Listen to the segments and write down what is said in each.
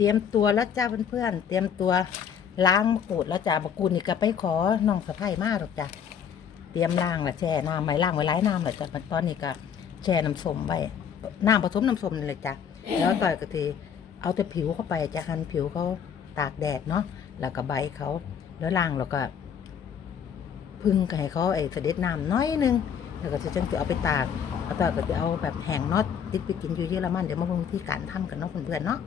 ตรียมตัวแล้วจ้าเพื่อนๆเตรียมตัวล้างมะกรูดแล้วจ้ามะกรูดนี่ก็ไปขอน้องสะพ้ายมาหรอกจ้ะเตรียมล้างละแช่น้ำไว้ล้างไว้หลายน้ำเลยจ้ะตอนนี้ก็แช่น้ำส้มไว้น้ำผสมน้ำส้มนี่เลยจ้ะแล้วต่อยก็ทีเอาแต่ผิวเข้าไปจะหั่นผิวเขาตากแดดเนาะแล้วก็ใบเขาแล้วล้างแล้วก็พึ่งให้เขาไอ้เสด็จน้ำน้อยนึงแล้วก็จะจังจะเอาไปตากแล้วต่อยก็จะเอาแบบแห้งนาะติดไปกินอยู่เยอรมันเดี๋ยวมาเบิ่งวิธีการทำกันเนาะเพื่อนๆเนาะ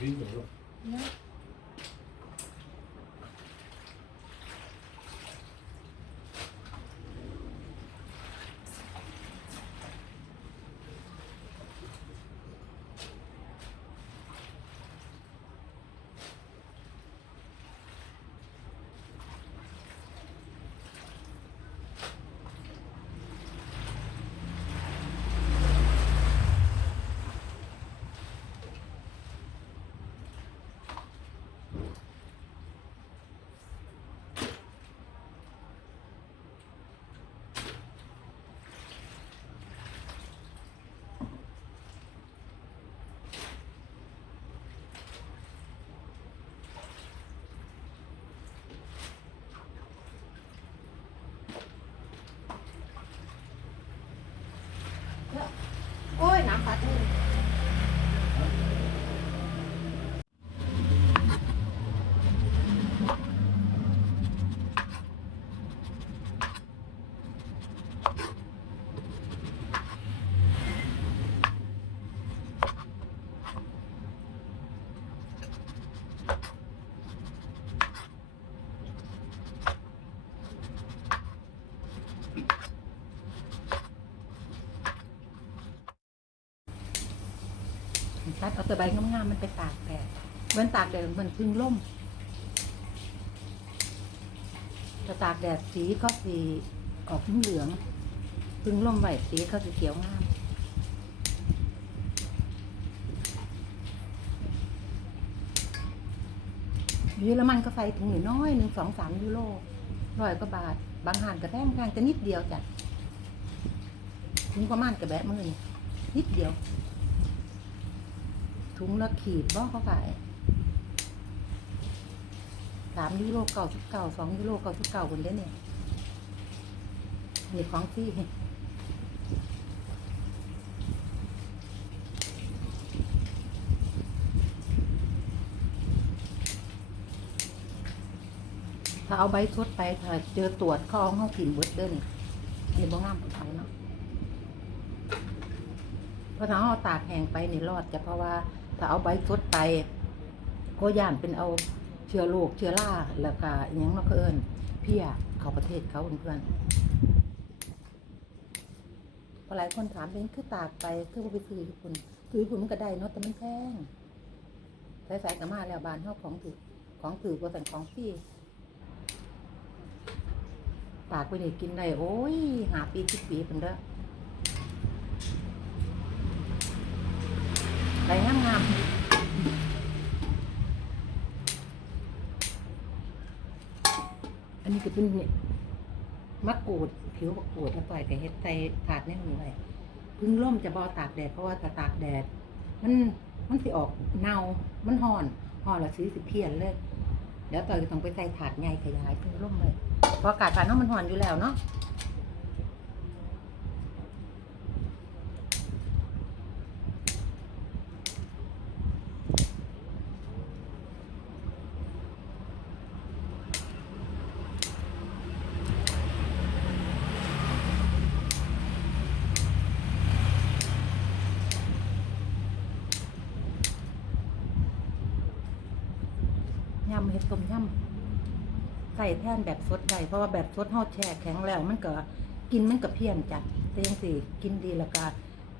Do? แต่ใบงามๆมันไปตากแดดเหมือนตากแดดมือนพึ่งล่มจะตากแดดสีก็สีออกเหลืองพึ่งล่มไหวสีเขาสีเขียวงามยูรมันก็ใส่ถุงหนึ่งน้อยหนึ่งสองสามยูโรร้อยกว่าบาท บางหานก็แพงแพงแต่นิดเดียวจ้ะถุงประมาณกระแบะมือนิดเดียว ถุงละขีดบ่เขาขายสามยูโรเก่าชุดเก่าสองยูโรเก่าชุดเก่าคนเด้เนี่ยนี่ของที่ถ้าเอาใบสดไปถ้าเจอตรวจเขาเอาเข้ากินเบิดเด้อนี่นนี้บ่งามของเขาเนาะเพราะถ้าเอาตากแห้งไปนี่รอดจะเพราะว่า ถ้าเอาใบสดไป ก็ย่านเป็นเอาเชื้อโรคเชื้อราแล้วก็อหยังนาะเอิญเพี้ยเขาประเทศเขาเพื่อนๆหลายคนถามเป็นคือตากไปคือบ่ไปซื้อญี่ปุ่นซื้อญี่ปุ่นมันก็ได้เนาะแต่มันแพงสายๆกับมาแล้วบานเท่าของถือของถือกว่าแต่ของฟรีตากไปนี่กินได้โอ้ยหาปีสิบปีเป็นเด้อ ไรงามงามอันนี้ก็เป็นมะกรูดผิวมะกรูดแล้วปล่อยกับเฮ็ดใส่ถาดแน่นไว้พึ่งร่มจะบอตากแดดเพราะว่าถ้าตากแดด มันมันสิออกเน่ามันห่อนห่อนแล้วซื้อสิเพี้ยนเลยเดี๋ยวต่อยต้องไปใส่ถาดใหญ่ขยายพึ่งร่มเลยเพราะอากาศภายนอกมันห่อนอยู่แล้วเนาะ เห็ดต้มยำใส่แท่นแบบสดได้เพราะว่าแบบสดห่อแช่แข็งแล้วมันก็กินมันก็เพี้ยนจ้ะแต่ยังสิกินดีแล้วก็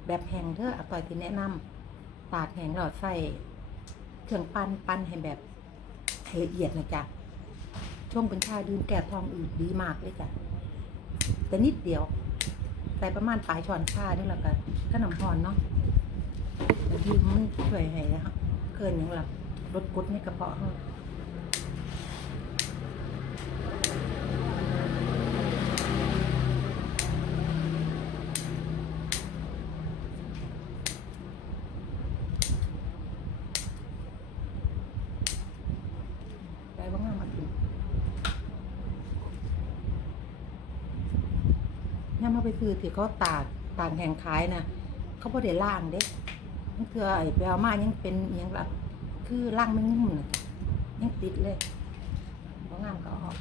แบบแห้งเถอะอาต่อยที่แนะนำตากแห้งแล้วใส่เครื่องปั้นปั้นให้แบบละเอียดนะจ๊ะช่วงเป็นชาดื่มแก้ท้องอืดดีมากเลยจ้ะแต่นิดเดียวใส่ประมาณปลายช้อนชานี่แหละก็ก็น้ำพรเนาะแต่ที่มันช่วยให้เกินอย่างหลับลดกดในกระเพาะ เราไปซื้อที่เขาตากตากแห้งขายนะเขาบ่ได้ล่างเด้มันคือไอ้ไปเอามายังเป็นยังล่ะคือล่างไม่งุ่มนะยังติดเลยบ่งามก็เอาออก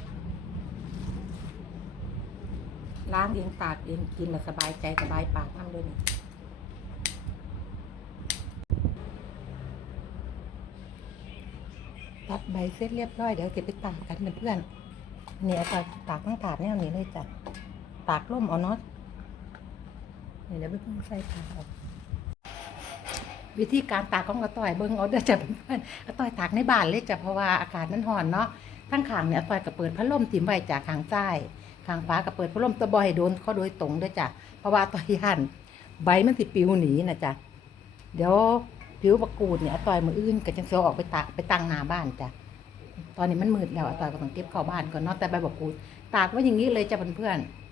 ล้างเองตากเองกินแล้วสบายใจสบายปากน้ำเลยนี่ตัดใบเสร็จเรียบร้อยเดี๋ยวเก็บไปตากกันเพื่อนเนี่ยตากตากทั้งถาดแนวนี้เลยจ้ะ ตากร่มเอาเนาะนี่เดี๋ยวไปเพิ่งใส่ตากเอาวิธีการตากของกระต่อยเบิ้งเอาเด้อจ้ะเพื่อนกระต่อยตากในบ้านเลยจ้ะเพราะว่าอากาศมันร้อนเนาะทั้งขางเนี่ยกระต่อยก็เปิดพัดลมติ่มไว้จากขางซ้ขางฟ้าก็เปิดพัดลมตะบอยโดนเขาโดยตรงด้อจ้ะเพราะว่าต่อยยันใบมันสิปิวหนีนะจ้ะเดี๋ยวผิวประกูดเนี่ยต่อยมืออื่นก็จังเสียออกไปตากไปตั้งหน้าบ้านจ้ะตอนนี้มันมืดแล้วต่อยก็ต้องเก็บเข้าบ้านก่อนเนาะแต่ใบประกูดตากไว้อย่างนี้เลยจ้ะเพื่อนๆ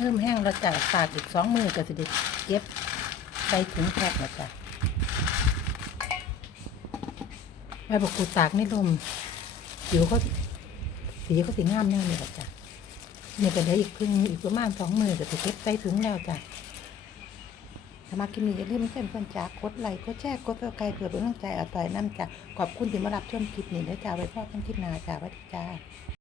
เริ่มแห้งแล้วจ้ะตากอีกสองมือก็จะได้เก็บใส่ถุงแพ็คแล้วจ้ะใบบกูตากในลมผิวเขาสีเขาสีงามแน่เลยจ้ะเนี่ยก็ได้อีกครึ่งอีกประมาณสองมือก็จะเก็บใส่ถุงแล้วจ้ะถ้ามากินนี้อย่าลืมเพื่อนเพื่อนจ้ากดไลค์กดแชร์กดติดตามเพื่อเป็นกำลังใจอาต่อยน้ำจ้ะขอบคุณที่มารับชมคลิปนี้ด้วยจ้าไว้พอกันคลิปหน้าจ้าวัสดีจ้า